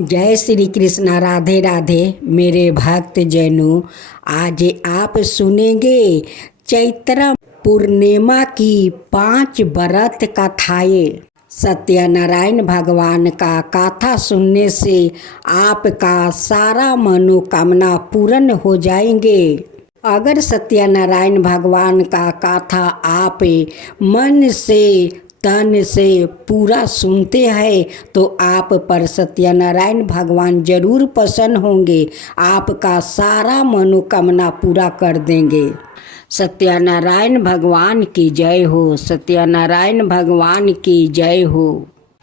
जय श्री कृष्णा। राधे राधे मेरे भक्त जनों, आज आप सुनेंगे चैत्र पूर्णिमा की 5 व्रत कथाएं। सत्यनारायण भगवान का कथा सुनने से आपका सारा मनोकामना पूर्ण हो जाएंगे। अगर सत्यनारायण भगवान का कथा आप मन से तन से पूरा सुनते हैं तो आप पर सत्यनारायण भगवान जरूर प्रसन्न होंगे, आपका सारा मनोकामना पूरा कर देंगे। सत्यनारायण भगवान की जय हो। सत्यनारायण भगवान की जय हो।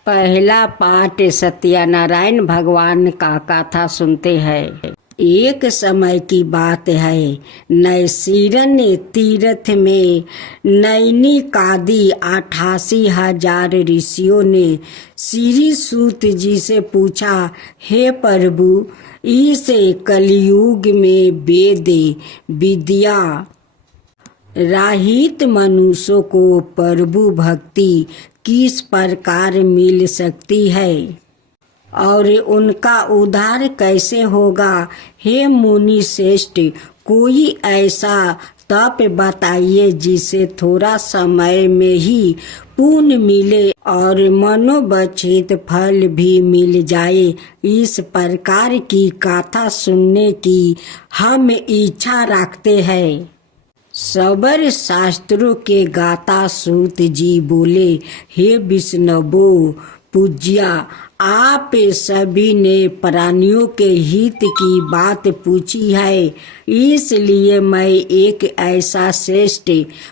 पहला पाठ सत्यनारायण भगवान का कथा सुनते हैं। एक समय की बात है, नैसीरन तीर्थ में नैनी कादी 88,000 ऋषियों ने श्री सूत जी से पूछा, हे प्रभु, इस कलयुग में वेद विद्या रहित मनुष्यों को प्रभु भक्ति किस प्रकार मिल सकती है और उनका उद्धार कैसे होगा? हे मुनि श्रेष्ठ, कोई ऐसा तप बताइए जिसे थोड़ा समय में ही पुण्य मिले और मनोवांछित फल भी मिल जाए। इस प्रकार की कथा सुनने की हम इच्छा रखते हैं। सबर शास्त्रों के गाता सूत जी बोले, हे विष्णुवो पूज्या, आप सभी ने प्राणियों के हित की बात पूछी है, इसलिए मैं एक ऐसा श्रेष्ठ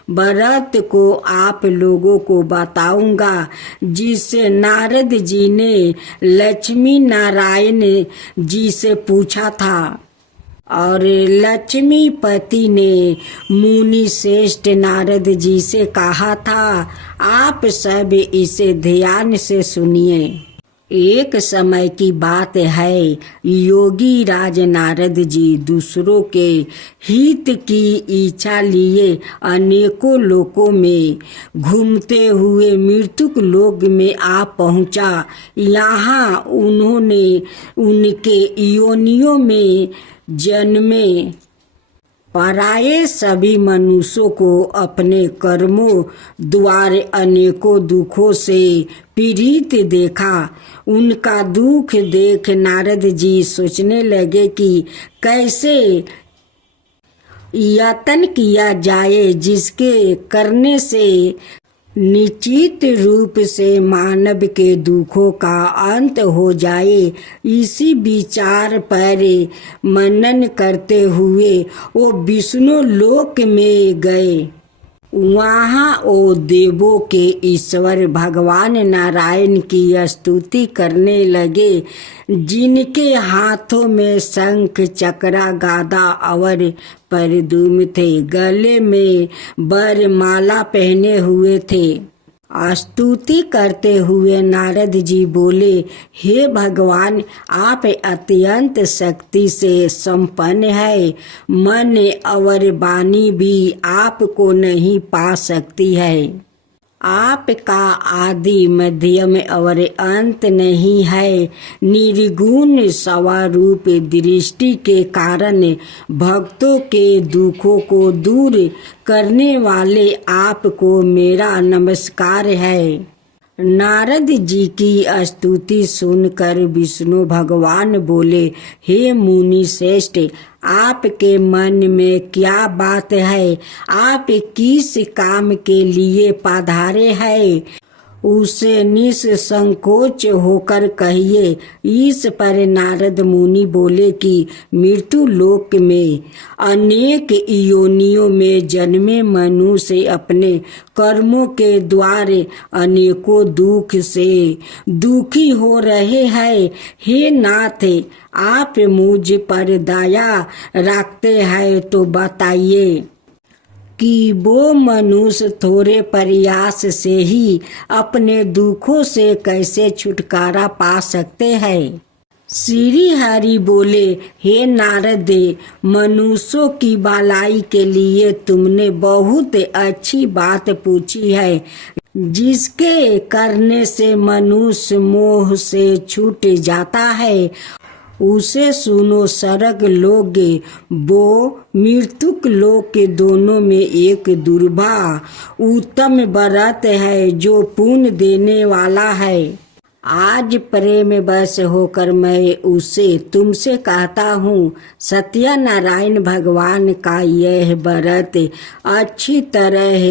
व्रत को आप लोगों को बताऊंगा जिसे नारद जी ने लक्ष्मी नारायण जी से पूछा था और लक्ष्मीपति ने मुनि श्रेष्ठ नारद जी से कहा था। आप सब इसे ध्यान से सुनिए। एक समय की बात है, योगी राज नारद जी दूसरों के हित की इच्छा लिए अनेकों लोकों में घूमते हुए मृत्युक लोक में आ पहुंचा। यहाँ उन्होंने उनके योनियों में जन्मे पराये सभी मनुष्यों को अपने कर्मों द्वारा अनेकों दुखों से पीड़ित देखा। उनका दुख देख नारद जी सोचने लगे कि कैसे यत्न किया जाए जिसके करने से निश्चित रूप से मानव के दुखों का अंत हो जाए। इसी विचार पर मनन करते हुए वो विष्णु लोक में गए। वहाँ वो देवों के ईश्वर भगवान नारायण की स्तुति करने लगे, जिनके हाथों में शंख चक्र गदा और परदुम थे, गले में वरमाला पहने हुए थे। स्तुति करते हुए नारद जी बोले, हे भगवान, आप अत्यंत शक्ति से संपन्न है, मन और वाणी भी आपको नहीं पा सकती है। आपका आदि मध्यम और अंत नहीं है। निर्गुण स्वरूप दृष्टि के कारण भक्तों के दुखों को दूर करने वाले आपको मेरा नमस्कार है। नारद जी की स्तुति सुनकर विष्णु भगवान बोले, हे मुनि श्रेष्ठ, आपके मन में क्या बात है? आप किस काम के लिए पधारे हैं? उसे निसंकोच होकर कहिए। इस पर नारद मुनि बोले कि मृत्यु लोक में अनेक योनियों में जन्मे मनुष्य अपने कर्मों के द्वारा अनेकों दुख से दुखी हो रहे हैं। हे नाथ, आप मुझ पर दया रखते हैं तो बताइए कि वो मनुष्य थोड़े प्रयास से ही अपने दुखों से कैसे छुटकारा पा सकते हैं। श्री हरि बोले, हे नारद, मनुष्यों की भलाई के लिए तुमने बहुत अच्छी बात पूछी है। जिसके करने से मनुष्य मोह से छूट जाता है, उसे सुनो स्वर्ग लोक वो मृत्युक लोक के दोनों में एक दुर्लभ उत्तम व्रत है जो पुण्य देने वाला है। आज प्रेम बस होकर मैं उसे तुमसे कहता हूँ, सत्यनारायण भगवान का यह व्रत अच्छी तरह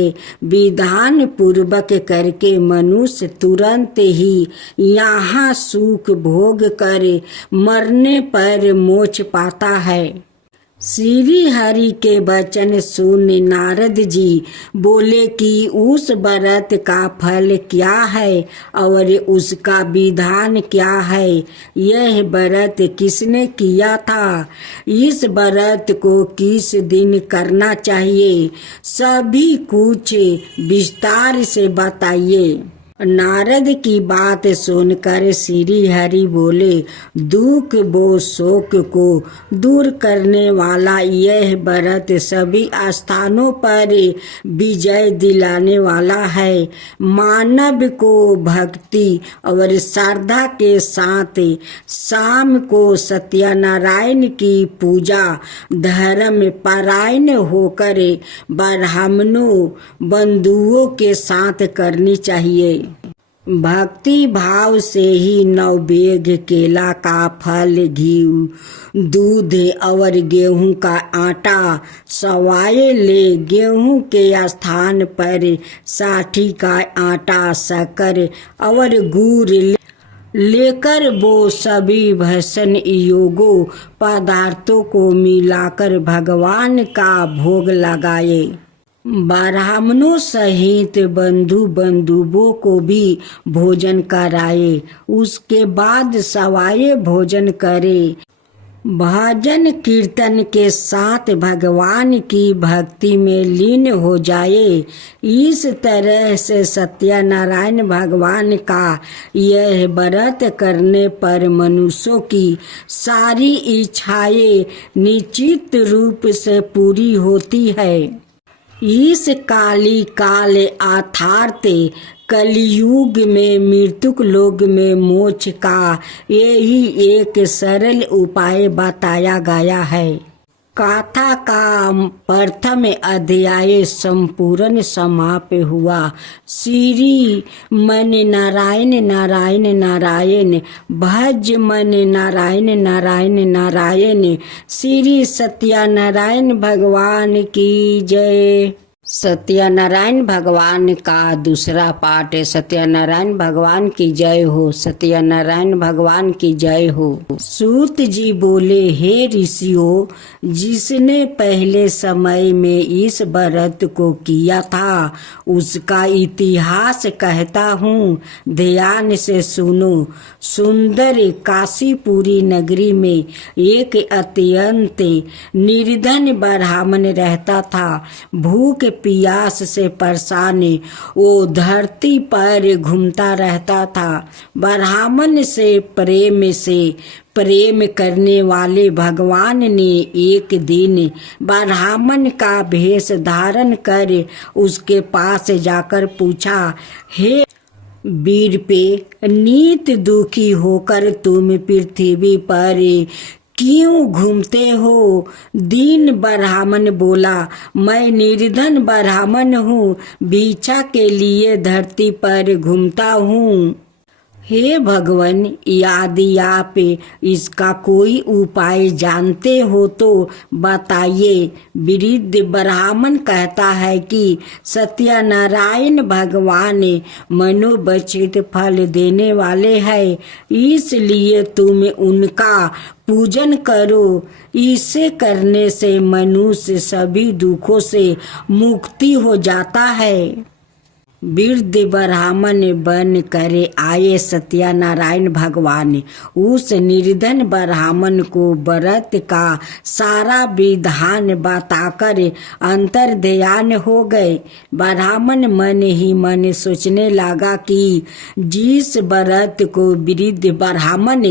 विधान पूर्वक करके मनुष्य तुरंत ही यहाँ सुख भोग कर मरने पर मोक्ष पाता है। श्री हरि के वचन सुन नारद जी बोले कि उस व्रत का फल क्या है और उसका विधान क्या है, यह व्रत किसने किया था, इस व्रत को किस दिन करना चाहिए, सभी कुछ विस्तार से बताइए। नारद की बात सुनकर श्री हरि बोले, दुख व शोक को दूर करने वाला यह व्रत सभी स्थानों पर विजय दिलाने वाला है। मानव को भक्ति और श्रद्धा के साथ शाम को सत्यनारायण की पूजा धर्म परायण होकर ब्राह्मणों बंधुओं के साथ करनी चाहिए। भक्ति भाव से ही नवबेग केला का फल, घी, दूध और गेहूं का आटा सवाए ले, गेहूं के स्थान पर साठी का आटा, शक्कर और गुड़ लेकर वो सभी भक्षण योग्य पदार्थों को मिलाकर भगवान का भोग लगाए। ब्राह्मणों सहित बंधु बंधुओं को भी भोजन कराए, उसके बाद सवाए भोजन करे। भजन कीर्तन के साथ भगवान की भक्ति में लीन हो जाए। इस तरह से सत्यनारायण भगवान का यह व्रत करने पर मनुष्यों की सारी इच्छाएं निश्चित रूप से पूरी होती है। इस काली काल अर्थात कलयुग में मृत्युक लोक में मोक्ष का यही एक सरल उपाय बताया गया है। कथा का प्रथम अध्याय संपूर्ण समाप्त हुआ। श्री मन नारायण नारायण नारायण, भज मन नारायण नारायण नारायण। श्री सत्यनारायण भगवान की जय। सत्यनारायण भगवान का दूसरा पाठ। सत्यनारायण भगवान की जय हो, सत्यनारायण भगवान की जय हो। सूत जी बोले, हे ऋषियों, जिसने पहले समय में इस व्रत को किया था उसका इतिहास कहता हूँ, ध्यान से सुनो। सुंदर काशीपुरी नगरी में एक अत्यंत निर्धन ब्राह्मण रहता था। भूख पियास से परेशान वो धरती पर घूमता रहता था। ब्राह्मण से प्रेम करने वाले भगवान ने एक दिन ब्राह्मण का भेष धारण कर उसके पास जाकर पूछा, हे वीर पे, नित दुखी होकर तुम पृथ्वी पर क्यों घूमते हो? दीन ब्राह्मण बोला, मैं निर्धन ब्राह्मण हूँ, भिक्षा के लिए धरती पर घूमता हूँ। हे भगवान, यदि आप इसका कोई उपाय जानते हो तो बताइए। वृद्ध ब्राह्मण कहता है कि सत्यनारायण भगवान मनोवांछित फल देने वाले हैं, इसलिए तुम उनका पूजन करो। इसे करने से मनुष्य सभी दुखों से मुक्ति हो जाता है। वृद्ध ब्राह्मण बन करे आए सत्यनारायण भगवान उस निर्धन ब्राह्मण को व्रत का सारा विधान बताकर अंतर्ध्यान हो गए। ब्राह्मण मन ही मन सोचने लगा कि जिस व्रत को वृद्ध ब्राह्मण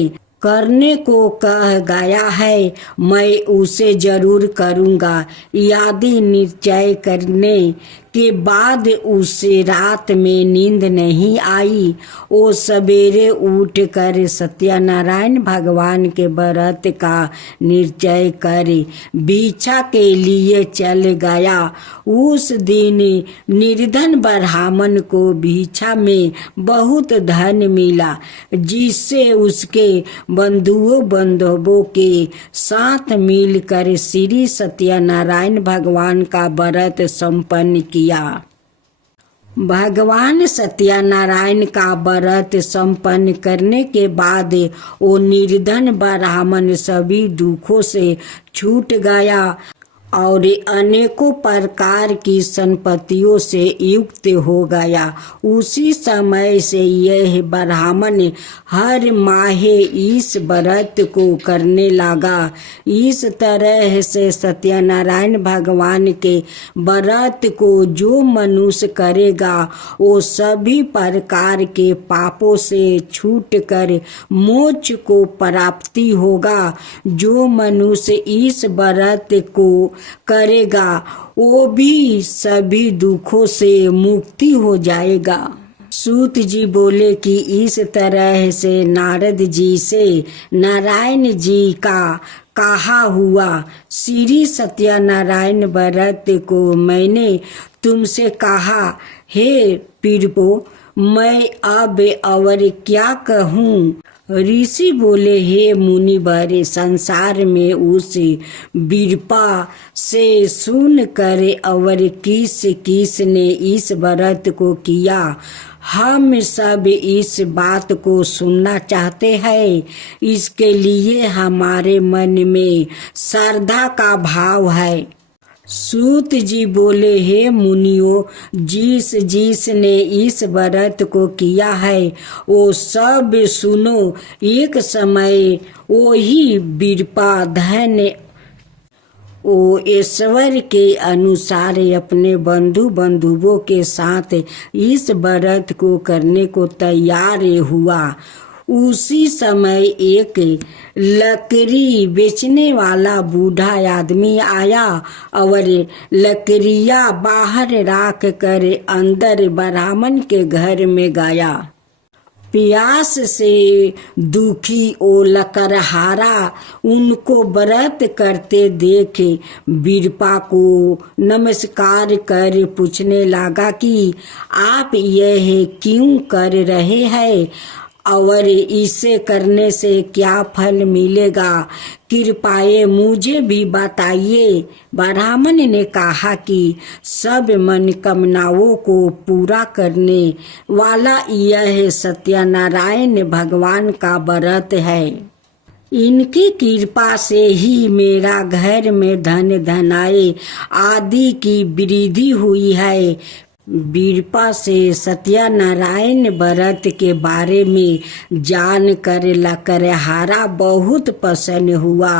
करने को कह गया है, मैं उसे जरूर करूँगा। यदि निश्चय करने के बाद उसे रात में नींद नहीं आई। वो सवेरे उठकर सत्यनारायण भगवान के व्रत का निश्चय कर भिक्षा के लिए चल गया। उस दिन निर्धन ब्राह्मण को भिक्षा में बहुत धन मिला, जिससे उसके बंधुओं के साथ मिलकर श्री सत्यनारायण भगवान का व्रत संपन्न किया। भगवान सत्यनारायण का व्रत संपन्न करने के बाद वो निर्धन ब्राह्मण सभी दुखों से छूट गया और अनेकों प्रकार की संपत्तियों से युक्त हो गया। उसी समय से यह ब्राह्मण हर माह इस व्रत को करने लगा। इस तरह से सत्यनारायण भगवान के व्रत को जो मनुष्य करेगा वो सभी प्रकार के पापों से छूटकर मोक्ष को प्राप्ति होगा। जो मनुष्य इस व्रत को करेगा वो भी सभी दुखों से मुक्ति हो जाएगा। सूत जी बोले कि इस तरह से नारद जी से नारायण जी का कहा हुआ श्री सत्यनारायण व्रत को मैंने तुमसे कहा। हे पीड़पो, मैं अब और क्या कहूँ। ऋषि बोले, हे मुनिवर, संसार में उस बिरपा से सुन कर और किस किस ने इस व्रत को किया, हम सब इस बात को सुनना चाहते हैं। इसके लिए हमारे मन में श्रद्धा का भाव है। सूत जी बोले, हे मुनियों, जिस जिस ने इस व्रत को किया है वो सब सुनो। एक समय वो ही बिरपा धन वो ईश्वर के अनुसार अपने बंधुओं के साथ इस व्रत को करने को तैयार हुआ। उसी समय एक लकड़ी बेचने वाला बूढ़ा आदमी आया और लकड़ियाँ बाहर रख कर अंदर ब्राह्मण के घर में गया। प्यास से दुखी ओ लकड़हारा उनको व्रत करते देख बिरपा को नमस्कार कर पूछने लगा कि आप यह क्यों कर रहे हैं और इसे करने से क्या फल मिलेगा, कृपया मुझे भी बताइए। ब्राह्मण ने कहा कि सब मनोकामनाओं को पूरा करने वाला यह सत्यनारायण भगवान का व्रत है। इनकी कृपा से ही मेरा घर में धन धनाए आदि की वृद्धि हुई है। बिरपा से सत्यनारायण व्रत के बारे में जानकर लकड़हारा बहुत प्रसन्न हुआ।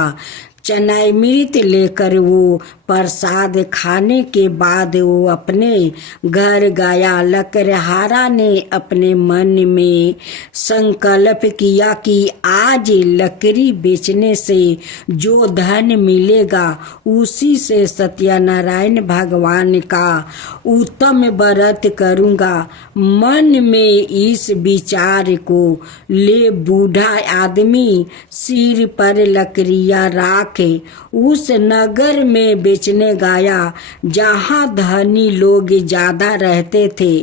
चनामृत लेकर वो प्रसाद खाने के बाद वो अपने घर गया। लकड़हारा ने अपने मन में संकल्प किया कि आज लकड़ी बेचने से जो धन मिलेगा उसी से सत्यनारायण भगवान का उत्तम व्रत करूँगा। मन में इस विचार को ले बूढ़ा आदमी सिर पर लकड़ियाँ राख उस नगर में बेचने गया जहाँ धनी लोग ज्यादा रहते थे।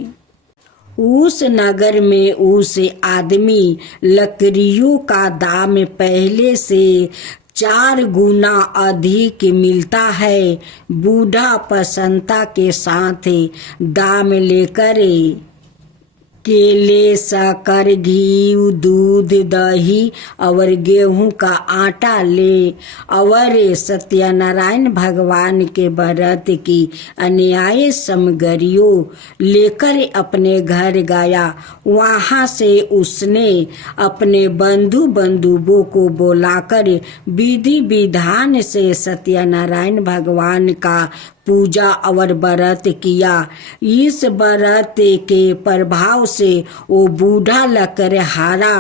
उस नगर में उस आदमी लकड़ियों का दाम पहले से 4 गुना अधिक मिलता है। बूढ़ा प्रसन्नता के साथ दाम लेकर केले, शक्कर, घी, दूध, दही और गेहूं का आटा ले और सत्यनारायण भगवान के व्रत की अन्याय सामग्रियों लेकर अपने घर गया। वहां से उसने अपने बंधुओं को बुलाकर विधि विधान से सत्यनारायण भगवान का पूजा और व्रत किया। इस व्रत के प्रभाव से वो बूढ़ा लकड़हारा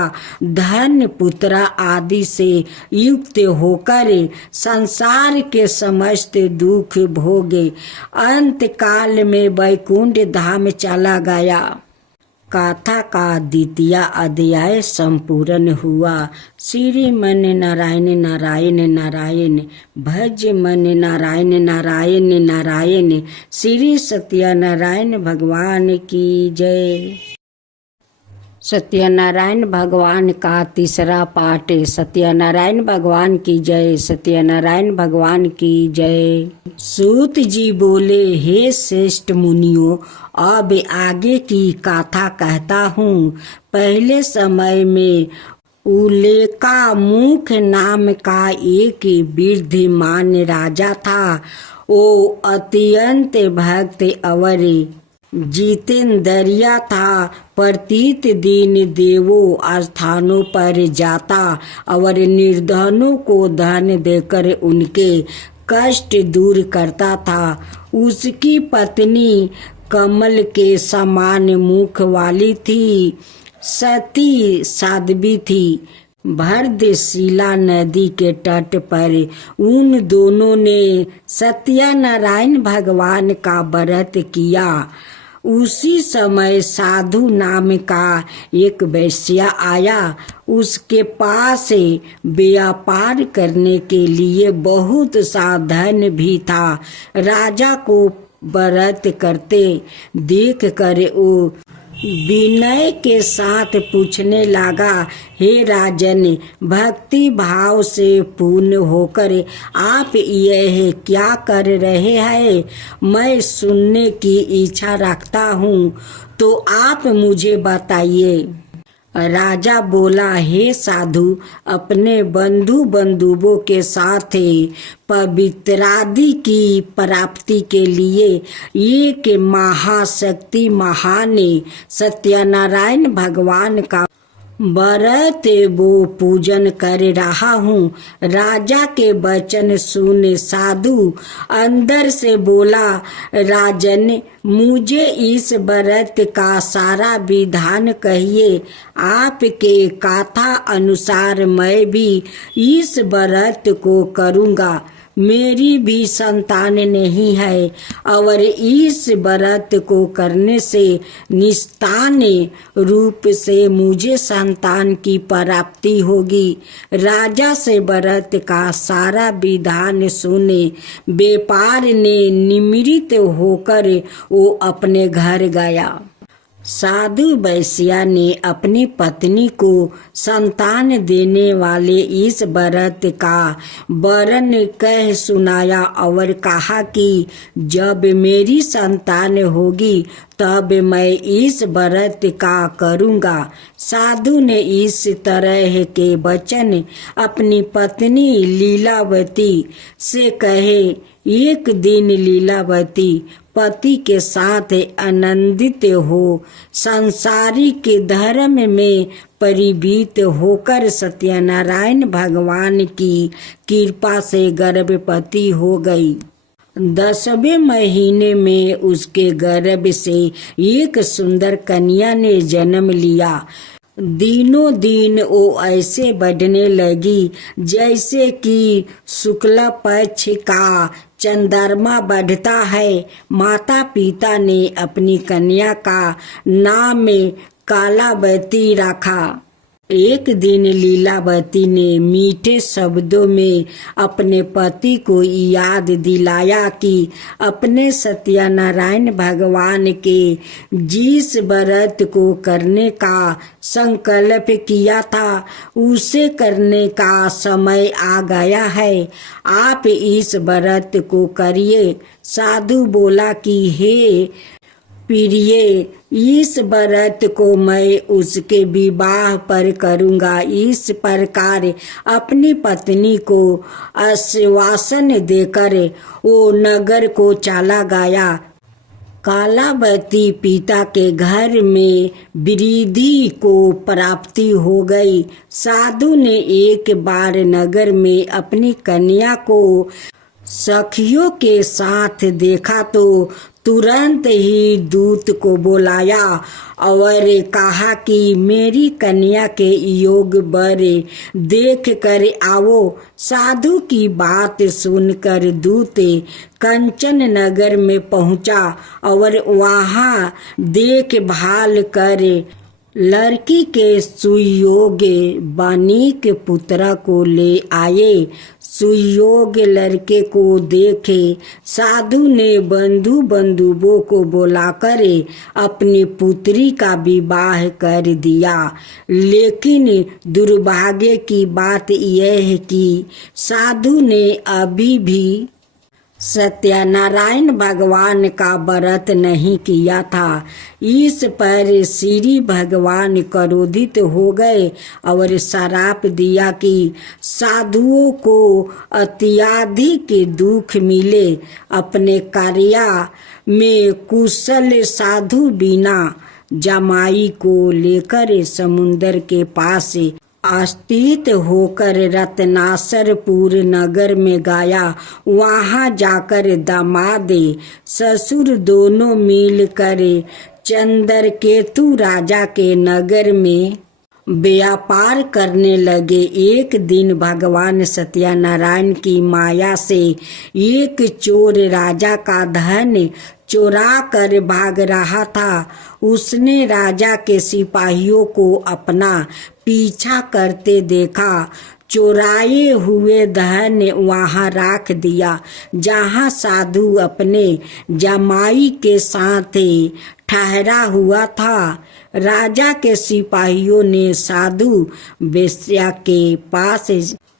धन पुत्र आदि से युक्त होकर संसार के समस्त दुख भोगे अंत काल में वैकुंठ धाम चला गया। कथा का द्वितीय अध्याय संपूर्ण हुआ। श्रीमन नारायण नारायण नारायण भज मन नारायण नारायण नारायण। श्री सत्यनारायण भगवान की जय। सत्यनारायण भगवान का तीसरा पाठ। सत्यनारायण भगवान की जय। सत्यनारायण भगवान की जय। सूत जी बोले, हे श्रेष्ठ मुनियों, अब आगे की कथा कहता हूँ। पहले समय में उलेका मुख नाम का एक वृद्धिमान राजा था। वो अत्यंत भक्त और जितेंद्रिया था। प्रतीत दिन देवों स्थानों पर जाता और निर्धनों को धन देकर उनके कष्ट दूर करता था। उसकी पत्नी कमल के समान मुख वाली थी, सती साध्वी थी। भरतशिला नदी के तट पर उन दोनों ने सत्यनारायण भगवान का व्रत किया। उसी समय साधु नाम का एक वैश्य आया। उसके पास व्यापार करने के लिए बहुत सा धन भी था। राजा को व्रत करते देख कर वो विनय के साथ पूछने लगा, हे राजन, भक्ति भाव से पूर्ण होकर आप यह क्या कर रहे हैं? मैं सुनने की इच्छा रखता हूँ, तो आप मुझे बताइए। राजा बोला, हे साधु, अपने बंधुओं के साथ पवित्रादि की प्राप्ति के लिए एक महाशक्ति महान सत्यनारायण भगवान का व्रत वो पूजन कर रहा हूँ। राजा के वचन सुन साधु अंदर से बोला, राजन, मुझे इस व्रत का सारा विधान कहिए। आपके कथा अनुसार मैं भी इस व्रत को करूँगा। मेरी भी संतान नहीं है और इस व्रत को करने से निस्तान रूप से मुझे संतान की प्राप्ति होगी। राजा से व्रत का सारा विधान सुने व्यापार ने निमृत होकर वो अपने घर गया। साधु वैश्या ने अपनी पत्नी को संतान देने वाले इस व्रत का वर्णन कह सुनाया और कहा कि जब मेरी संतान होगी तब मैं इस व्रत का करूँगा। साधु ने इस तरह के वचन अपनी पत्नी लीलावती से कहे। एक दिन लीलावती पति के साथ आनंदित हो सांसारिक धर्म में परिवीत होकर सत्यनारायण भगवान की कृपा से गर्भवती हो गई। 10वें महीने में उसके गर्भ से एक सुंदर कन्या ने जन्म लिया। दिनों दिन वो ऐसे बढ़ने लगी जैसे कि शुक्ल पक्ष का चंद्रमा बढ़ता है। माता पिता ने अपनी कन्या का नाम कालावती रखा। एक दिन लीलावती ने मीठे शब्दों में अपने पति को याद दिलाया कि अपने सत्यनारायण भगवान के जिस व्रत को करने का संकल्प किया था उसे करने का समय आ गया है। आप इस व्रत को करिए। साधु बोला कि हे प्रिय, इस व्रत को मैं उसके विवाह पर करूँगा। इस प्रकार अपनी पत्नी को आश्वासन देकर वो नगर को चला गया। कालावती पिता के घर में वृद्धि को प्राप्ति हो गई। साधु ने एक बार नगर में अपनी कन्या को सखियों के साथ देखा तो तुरंत ही दूत को बुलाया और कहा कि मेरी कन्या के योग वर देख कर आओ। साधु की बात सुनकर दूत कंचन नगर में पहुंचा और वहां देखभाल कर लड़की के सुयोग्य बानीक पुत्र को ले आए। सुयोग्य लड़के को देखे साधु ने बंधु बंधुओं को बुलाकर अपनी पुत्री का विवाह कर दिया। लेकिन दुर्भाग्य की बात यह है कि साधु ने अभी भी सत्यनारायण भगवान का व्रत नहीं किया था। इस पर श्री भगवान क्रोधित हो गए और श्राप दिया कि साधुओं को अत्यधिक दुख मिले। अपने कार्य में कुशल साधु बिना जमाई को लेकर समुद्र के पास स्थित होकर रत्नासरपुर नगर में गया। वहां जाकर दामाद ससुर दोनों मिलकर चंद्रकेतु राजा के नगर में व्यापार करने लगे। एक दिन भगवान सत्यनारायण की माया से एक चोर राजा का धन चुरा कर भाग रहा था। उसने राजा के सिपाहियों को अपना पीछा करते देखा। चुराए हुए धन वहां रख दिया जहां साधु अपने जमाई के साथ ठहरा हुआ था। राजा के सिपाहियों ने साधु वेश्या के पास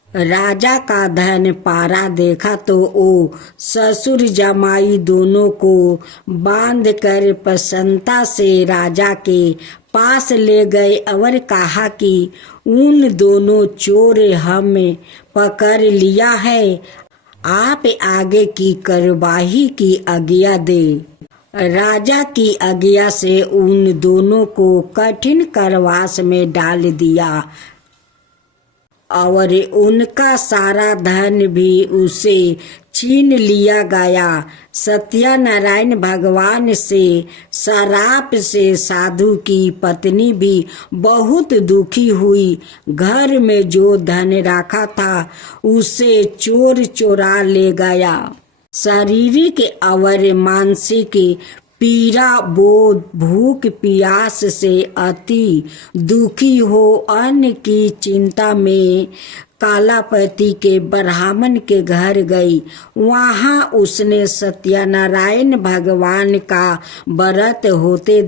राजा का धन पारा देखा तो वो ससुर जमाई दोनों को बांधकर प्रसन्नता से राजा के पास ले गए और कहा कि उन दोनों चोर हमें पकड़ लिया है, आप आगे की कार्यवाही की आज्ञा दे। राजा की आज्ञा से उन दोनों को कठिन कारावास में डाल दिया और उनका सारा धन भी उसे छीन लिया गया। सत्यनारायण भगवान से श्राप से साधु की पत्नी भी बहुत दुखी हुई। घर में जो धन रखा था उसे चोर चुरा ले गया। शारीरिक और मानसिक पीड़ा, बोध, भूख प्यास से अति दुखी हो अन्न की चिंता में कालापति के ब्राह्मण के घर गई। वहां उसने सत्यनारायण भगवान का व्रत होते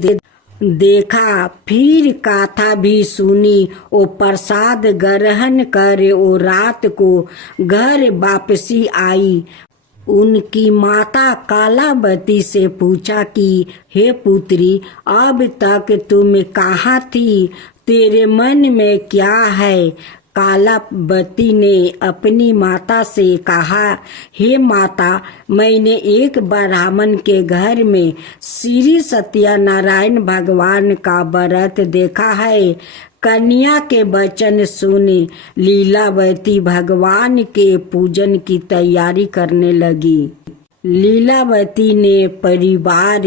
देखा। फिर कथा भी सुनी। वो प्रसाद ग्रहण कर वो रात को घर वापसी आई। उनकी माता कालावती से पूछा कि हे पुत्री, अब तक तुम कहाँ थी? तेरे मन में क्या है? कालावती ने अपनी माता से कहा, हे माता, मैंने एक ब्राह्मण के घर में श्री सत्यनारायण भगवान का व्रत देखा है। कन्या के वचन सुने लीलावती भगवान के पूजन की तैयारी करने लगी। लीलावती ने परिवार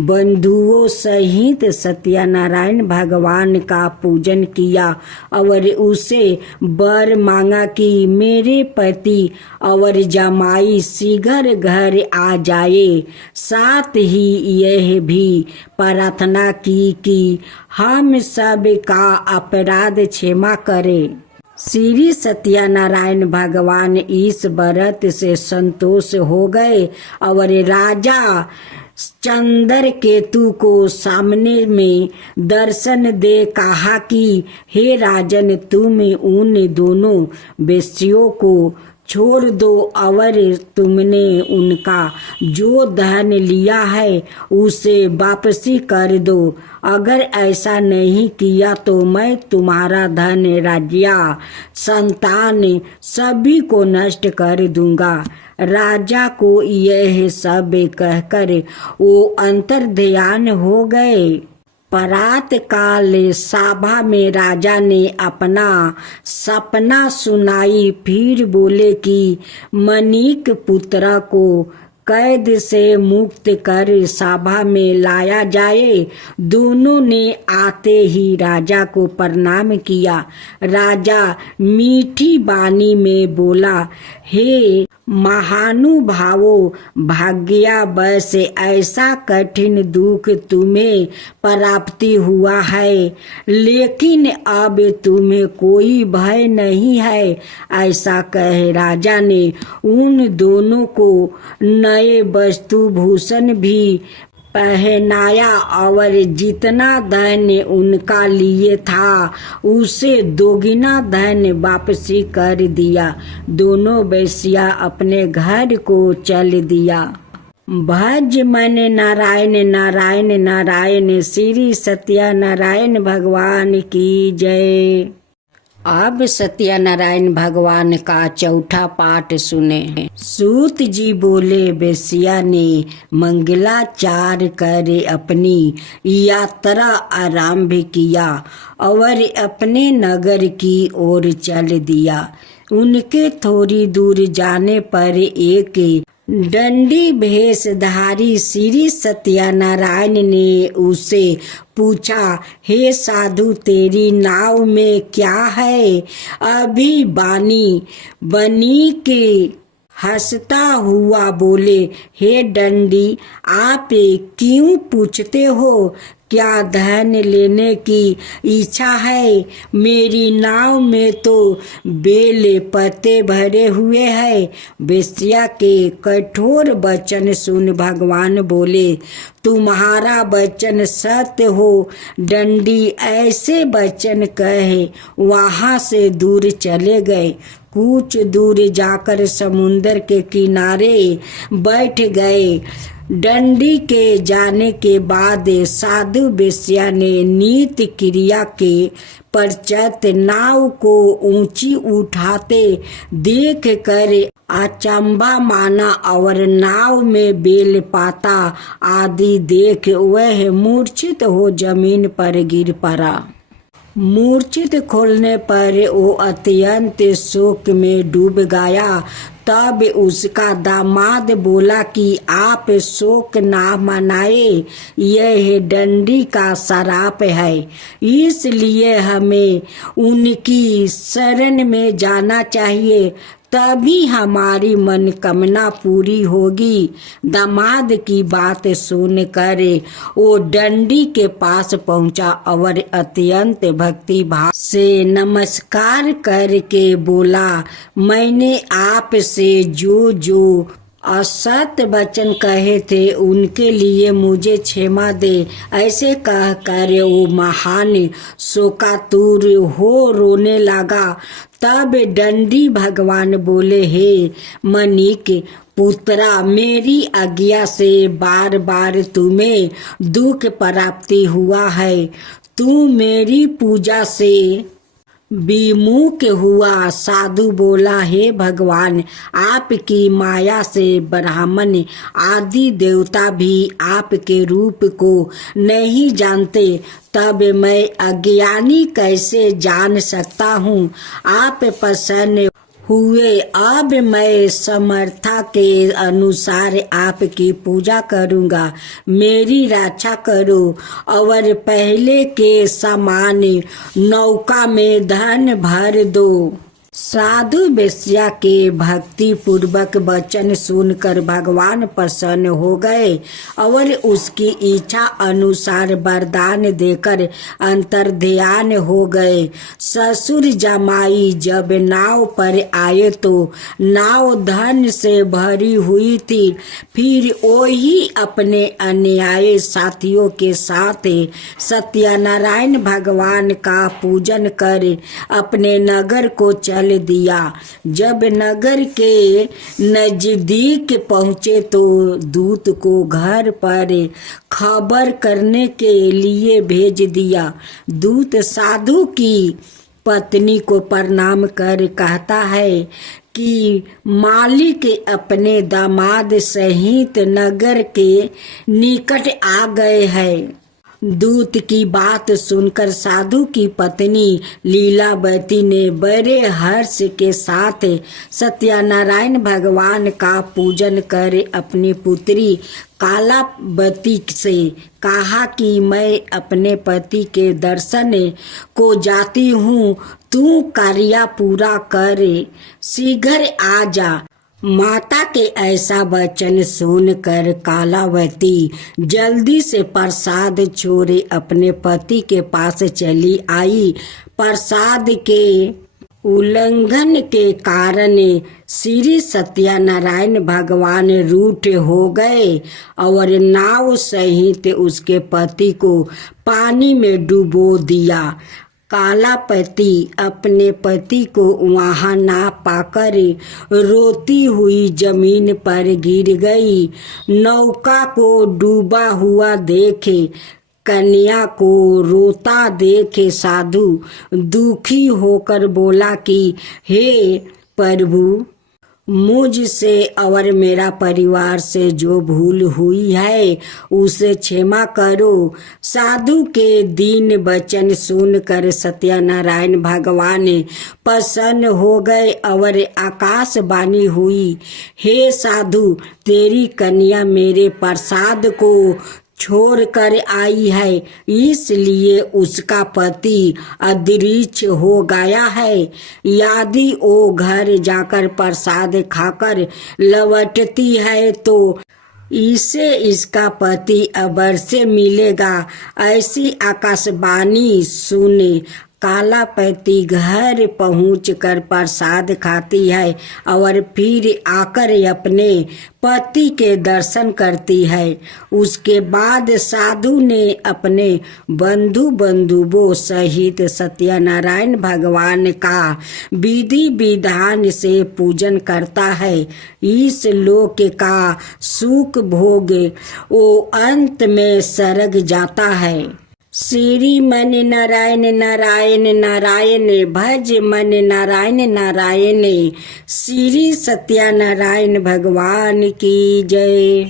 बंधुओं सहित सत्यनारायण भगवान का पूजन किया और उसे वर मांगा कि मेरे पति और जमाई शीघ्र घर आ जाए। साथ ही यह भी प्रार्थना की कि हम सब का अपराध क्षमा करे। श्री सत्यनारायण भगवान इस व्रत से संतोष हो गए और राजा चंद्रकेतु को सामने में दर्शन दे कहा कि हे राजन, तुम उन दोनों वेश्यों को छोड़ दो और तुमने उनका जो धन लिया है उसे वापसी कर दो। अगर ऐसा नहीं किया तो मैं तुम्हारा धन, राज्य, संतान सभी को नष्ट कर दूंगा। राजा को यह सब कहकर वो अंतर्ध्यान हो गए। प्रात काल सभा में राजा ने अपना सपना सुनाई। फिर बोले कि मणिक पुत्र को कैद से मुक्त कर सभा में लाया जाए। दोनों ने आते ही राजा को प्रणाम किया। राजा मीठी वाणी में बोला, हे महानुभावों, भाग्यवश ऐसा कठिन दुख तुम्हें प्राप्ति हुआ है, लेकिन अब तुम्हें कोई भय नहीं है। ऐसा कह राजा ने उन दोनों को नए वस्तु भूषण भी पहनाया और जितना धन उनका लिए था उसे दोगुना धन वापसी कर दिया। दोनों वेश्या अपने घर को चल दिया। भज मन नारायण नारायण नारायण, श्री सत्यनारायण भगवान की जय। अब सत्यनारायण भगवान का चौथा पाठ सुने। सूत जी बोले, वेश्या ने मंगलाचार कर अपनी यात्रा आरंभ किया और अपने नगर की ओर चल दिया। उनके थोड़ी दूर जाने पर एक दंडी भेषधारी श्री सत्यनारायण ने उससे पूछा, हे साधु, तेरी नाव में क्या है? अभी बनी के हंसता हुआ बोले, हे दंडी, आप क्यों पूछते हो? क्या धन लेने की इच्छा है? मेरी नाव में तो बेल पत्ते भरे हुए हैं। वेश्या के कठोर वचन सुन भगवान बोले, तुम्हारा वचन सत्य हो। दंडी ऐसे वचन कहे वहां से दूर चले गए। कुछ दूर जाकर समुंदर के किनारे बैठ गए। दंडी के जाने के बाद साधु वेश्या ने नित्य क्रिया के पश्चात नाव को ऊंची उठाते देख कर अचंबा माना और नाव में बेल पाता आदि देख वह मूर्छित हो जमीन पर गिर पड़ा। मूर्छित खोलने पर वो अत्यंत शोक में डूब गया। तब उसका दामाद बोला कि आप शोक ना मनाए, यह दंडी का श्राप है, इसलिए हमें उनकी शरण में जाना चाहिए, तभी हमारी मनोकामना पूरी होगी। दामाद की बात सुनकर वो दंडी के पास पहुंचा और अत्यंत भक्ति भाव से नमस्कार करके बोला, मैंने आपसे जो असत्य वचन कहे थे उनके लिए मुझे क्षमा दे। ऐसे कहकर वो महान शोकातुर हो रोने लगा। तब दंडी भगवान बोले, हे मणिक पुत्रा, मेरी आज्ञा से बार बार तुम्हें दुख प्राप्ति हुआ है। तू मेरी पूजा से विमुख हुआ। साधु बोला, हे भगवान, आपकी माया से ब्राह्मण आदि देवता भी आपके रूप को नहीं जानते, तब मैं अज्ञानी कैसे जान सकता हूँ? आप प्रसन्न हुए, अब मैं समर्था के अनुसार आपकी पूजा करूँगा। मेरी रक्षा करो और पहले के समान नौका में धन भर दो। साधु वेश्या के भक्ति पूर्वक वचन सुनकर भगवान प्रसन्न हो गए और उसकी इच्छा अनुसार वरदान देकर अंतर्ध्यान हो गए। ससुर जमाई जब नाव पर आए तो नाव धन से भरी हुई थी। फिर वही अपने अन्यायी साथियों के साथ सत्यनारायण भगवान का पूजन कर अपने नगर को चल दिया। जब नगर के नजदीक पहुंचे तो दूत को घर पर खबर करने के लिए भेज दिया। दूत साधु की पत्नी को प्रणाम कर कहता है कि मालिक अपने दामाद सहित नगर के निकट आ गए हैं। दूत की बात सुनकर साधु की पत्नी लीलावती ने बड़े हर्ष के साथ सत्यनारायण भगवान का पूजन कर अपनी पुत्री कालावती से कहा कि मैं अपने पति के दर्शन को जाती हूँ, तू कार्य पूरा कर शीघ्र आ जा। माता के ऐसा वचन सुनकर कालावती जल्दी से प्रसाद छोड़े अपने पति के पास चली आई। प्रसाद के उल्लंघन के कारण श्री सत्यनारायण भगवान रूठ हो गए और नाव सहित उसके पति को पानी में डुबो दिया। कालावती अपने पति को वहां ना पाकर रोती हुई जमीन पर गिर गई। नौका को डूबा हुआ देखे कन्या को रोता देखे साधु दुखी होकर बोला कि हे प्रभु, मुझसे और मेरा परिवार से जो भूल हुई है उसे क्षमा करो। साधु के दीन वचन सुनकर सत्यनारायण भगवान प्रसन्न हो गए और आकाशवाणी हुई, हे साधु, तेरी कन्या मेरे प्रसाद को छोड़ कर आई है, इसलिए उसका पति अदृश्य हो गया है। यदि वो घर जाकर प्रसाद खाकर लौटती है तो इसे इसका पति अवश्य मिलेगा। ऐसी आकाशवाणी सुने कालावती घर पहुंचकर प्रसाद खाती है और फिर आकर अपने पति के दर्शन करती है। उसके बाद साधु ने अपने बंधुओं सहित सत्यनारायण भगवान का विधि विधान से पूजन करता है। इस लोक का सुख भोग वो अंत में सर्ग जाता है। श्री मन नारायण नारायण नारायण भज मन नारायण नारायण। श्री सत्यनारायण भगवान की जय।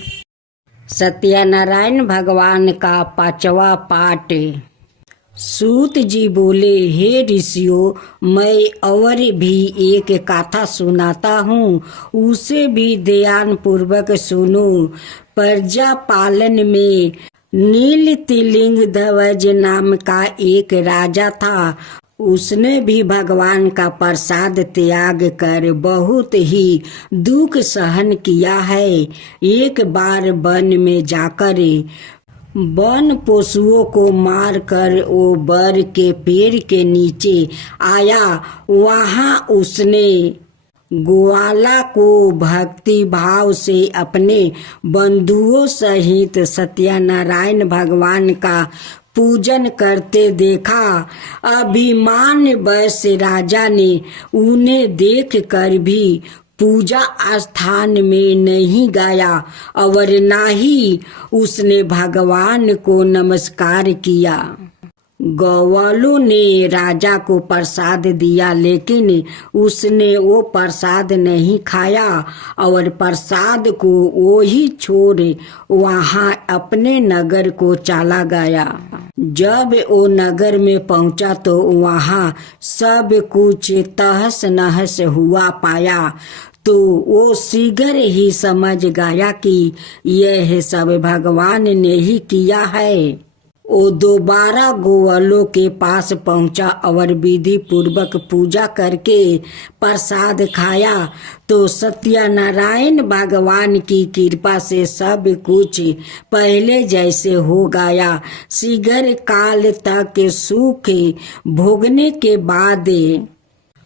सत्यनारायण भगवान का 5वां पाठ। सूत जी बोले, हे ऋषियों, मैं और भी एक कथा सुनाता हूँ, उसे भी ध्यान पूर्वक सुनो। प्रजा पालन में नील तिलिंग ध्वज नाम का एक राजा था। उसने भी भगवान का प्रसाद त्याग कर बहुत ही दुख सहन किया है। एक बार वन में जाकर वन पशुओं को मारकर वो बर के पेड़ के नीचे आया। वहां उसने ग्वाला को भक्ति भाव से अपने बंधुओं सहित सत्यनारायण भगवान का पूजन करते देखा। अभिमान वश राजा ने उन्हें देख कर भी पूजा स्थान में नहीं गया और ना ही उसने भगवान को नमस्कार किया। ग्वालों ने राजा को प्रसाद दिया, लेकिन उसने वो प्रसाद नहीं खाया और प्रसाद को वो ही छोड़ वहां अपने नगर को चला गया। जब वो नगर में पहुंचा तो वहां सब कुछ तहस नहस हुआ पाया। तो वो शीघ्र ही समझ गया कि यह सब भगवान ने ही किया है। वो दोबारा ग्वालों के पास पहुंचा और विधि पूर्वक पूजा करके प्रसाद खाया तो सत्यनारायण भगवान की कृपा से सब कुछ पहले जैसे हो गया। शीघ्र काल तक सुख भोगने के बाद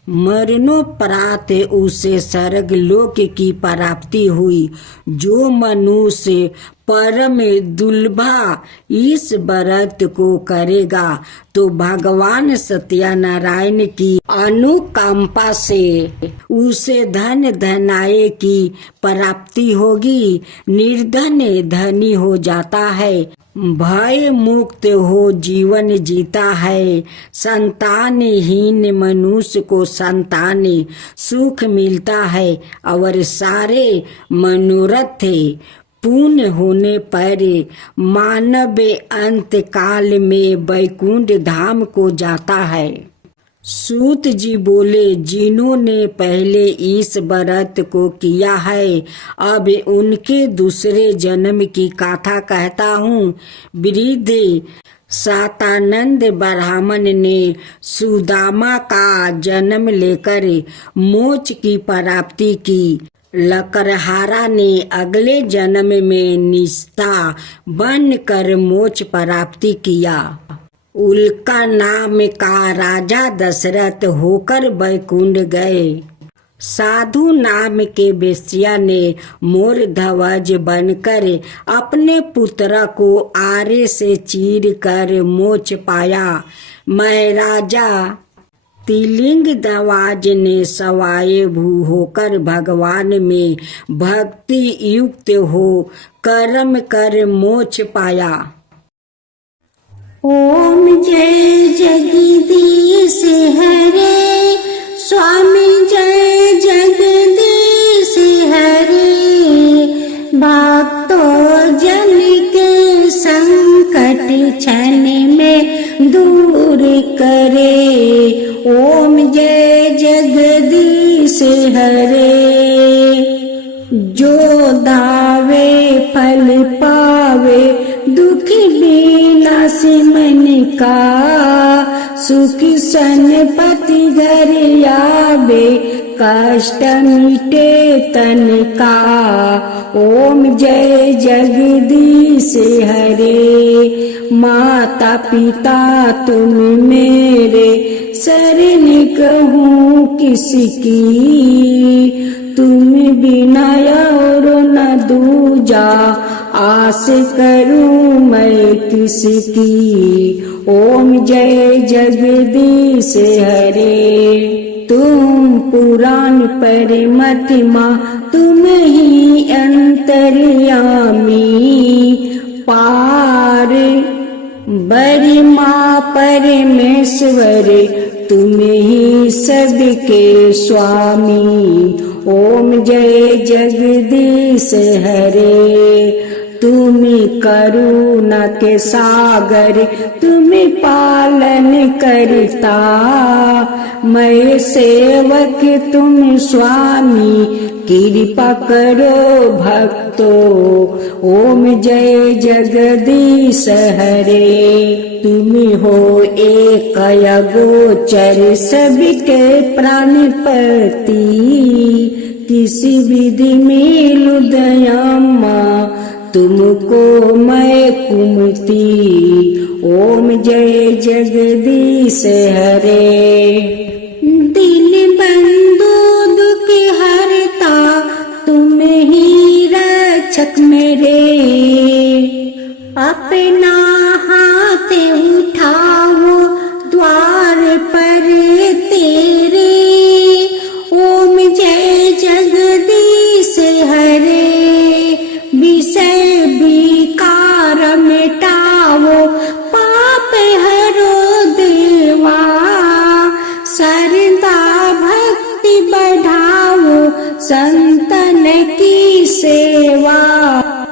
मरणोपरांत उसे स्वर्ग लोक की प्राप्ति हुई। जो मनुष्य परम दुर्लभा इस व्रत को करेगा तो भगवान सत्यनारायण की अनुकंपा से उसे धन धनाय की प्राप्ति होगी। निर्धन धनी हो जाता है, भय मुक्त हो जीवन जीता है। संतानहीन मनुष्य को संतान सुख मिलता है और सारे मनोरथ पूर्ण होने पर मानव अंत काल में वैकुंठ धाम को जाता है। सूत जी बोले, जिन्होंने पहले इस व्रत को किया है, अब उनके दूसरे जन्म की कथा कहता हूँ। वृद्ध सातानंद ब्राह्मण ने सुदामा का जन्म लेकर मोक्ष की प्राप्ति की। लकड़हारा ने अगले जन्म में निष्ठा बनकर मोक्ष प्राप्ति किया। उल्का नाम का राजा दशरथ होकर वैकुंठ गए। साधु नाम के वेश्या ने मोर ध्वज बनकर अपने पुत्र को आरे से चीर कर मोक्ष पाया। महाराजा तिलिंग दवाज ने सवाए भू होकर भगवान में भक्ति युक्त हो कर्म कर मोक्ष पाया। ओम जय जगदीश हरे, स्वामी जय जगदीश हरे। भक्तों जन के संकट क्षण में दूर करे। ओम जय जगदीश हरे। जो दावे फल पावे, दुखी विनाश मन का। सुख संपत्ति घर आवे, कष्ट मिटे तन का। ओम जय जगदीश हरे। माता पिता तुम मेरे, शरण कहूँ किसकी। तुम बिना और न दूजा, आस करूं मैं किसकी। ओम जय जगदीश हरे। तुम पुराण परमात्मा, तुम ही अंतर्यामी। पार बरिमा परमेश्वर, तुम ही सबके स्वामी। ओम जय जगदीश हरे। तुम करुणा के सागर, तुम पालन करता। मैं सेवक तुम स्वामी, कृपा करो भक्तो। ओम जय जगदीश हरे। तुम हो एक अगोचर, सबके प्राणपति। किसी विधि मिलु दयामा, तुमको मैं कुमती। ओम जय जगदीश हरे। दिल बंधु दुख हरता, तुम ही रक्षक मेरे। अपना हाथ उठाओ द्वार पर तेरे। ओम जय जगदीश हरे। विषय विकार मिटाओ, पाप हरो देवा। श्रद्धा भक्ति बढ़ाओ, संतन की सेवा।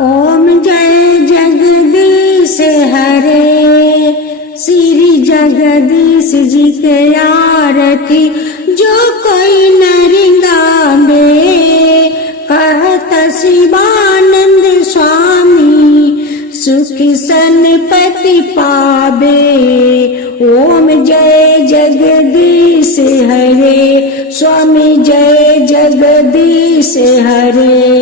ओम जय जगदीश हरे। श्री जगदीश जी के आरती, जो कोई नर गावे। कहत शिवानंद स्वामी, सुख संपत्ति पावे। ओम जय जगदीश हरे। स्वामी जय जगदीश हरे।